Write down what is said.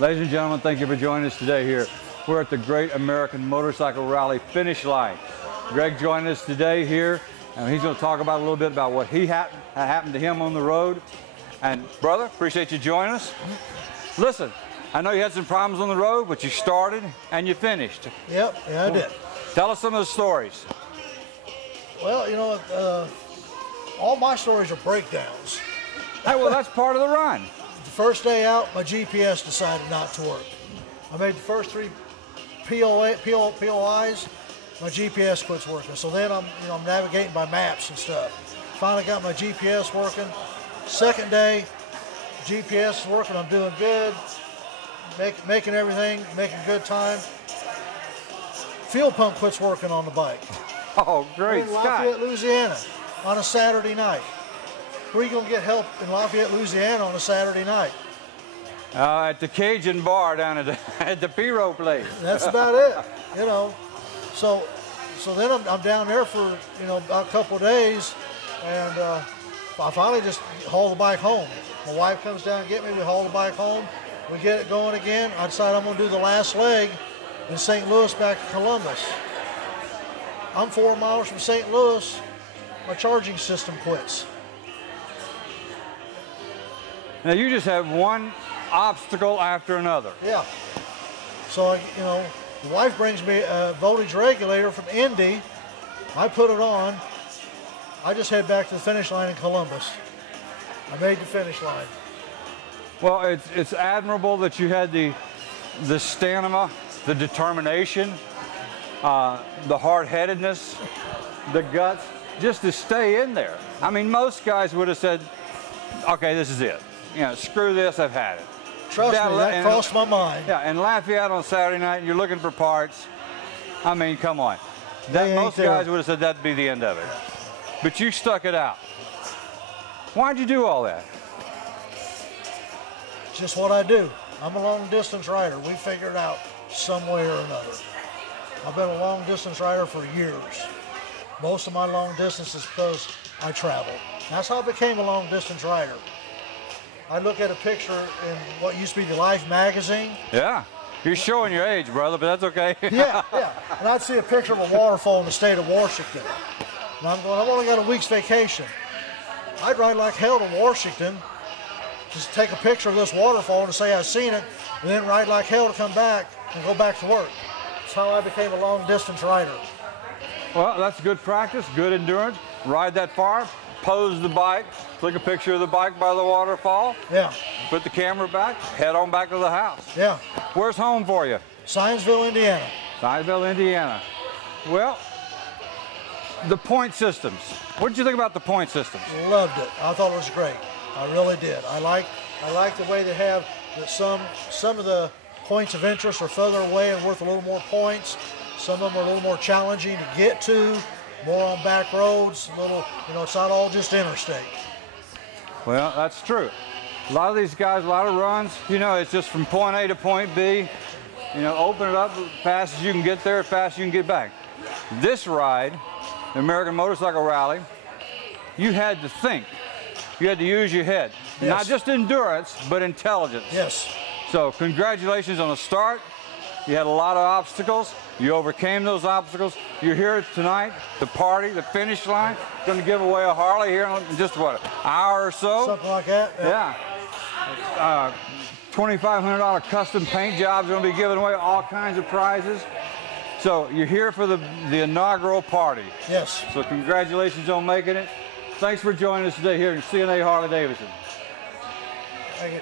Ladies and gentlemen, thank you for joining us today here. We're at the Great American Motorcycle Rally finish line. Greg joined us today here, and he's going to talk about a little bit about what happened to him on the road. And brother, appreciate you joining us. Listen, I know you had some problems on the road, but you started and you finished. Yep, yeah, I did. Tell us some of the stories. Well, you know, all my stories are breakdowns. Hey, well, that's part of the run. The first day out, my GPS decided not to work. I made the first 3 POIs, my GPS quits working. So then I'm navigating by maps and stuff. Finally got my GPS working. Second day, GPS is working, I'm doing good, making everything, making good time. Fuel pump quits working on the bike. Oh, great, in Lafayette, Louisiana, on a Saturday night. Where are you going to get help in Lafayette, Louisiana on a Saturday night? At the Cajun bar down at the Piro place. That's about it, you know. So then I'm down there for, you know, about a couple of days, and I finally just haul the bike home. My wife comes down and get me, we haul the bike home, we get it going again. I decide I'm going to do the last leg in St. Louis back to Columbus. I'm 4 miles from St. Louis, my charging system quits. Now you just have one obstacle after another. Yeah. So, you know, the wife brings me a voltage regulator from Indy. I put it on. I just head back to the finish line in Columbus. I made the finish line. Well, it's admirable that you had the stamina, the determination, the hard-headedness, the guts, just to stay in there. I mean, most guys would have said, okay, this is it. You know, screw this, I've had it. Trust me, that crossed my mind. Yeah, and Lafayette on Saturday night, you're looking for parts. I mean, come on. Most guys would have said that'd be the end of it. But you stuck it out. Why'd you do all that? It's just what I do. I'm a long distance rider. We figured it out some way or another. I've been a long distance rider for years. Most of my long distance is because I travel. That's how I became a long distance rider. I look at a picture in what used to be the Life magazine. Yeah, you're showing your age, brother, but that's okay. Yeah. And I'd see a picture of a waterfall in the state of Washington. And I'm going, I've only got a week's vacation. I'd ride like hell to Washington, just take a picture of this waterfall and say I've seen it, and then ride like hell to come back and go back to work. That's how I became a long distance rider. Well, that's good practice, good endurance. Ride that far, pose the bike, click a picture of the bike by the waterfall. Yeah. Put the camera back, head on back to the house. Yeah. Where's home for you? Sciensville, Indiana. Sciensville, Indiana. Well, the point systems. What did you think about the point systems? Loved it. I thought it was great. I really did. I like the way they have that some of the points of interest are further away and worth a little more points. Some of them are a little more challenging to get to, more on back roads, a little, you know, it's not all just interstate. Well, that's true. A lot of these guys, a lot of runs, you know, it's just from point A to point B. You know, open it up as fast as you can get there, as fast as you can get back. This ride, the American Motorcycle Rally, you had to think. You had to use your head. Yes. Not just endurance, but intelligence. Yes. So congratulations on the start. You had a lot of obstacles. You overcame those obstacles. You're here tonight, the party, the finish line. Going to give away a Harley here in just, what, an hour or so? Something like that. Yeah. $2,500 custom paint jobs. Going to be giving away all kinds of prizes. So you're here for the inaugural party. Yes. So congratulations on making it. Thanks for joining us today here in CNA Harley Davidson. Thank you.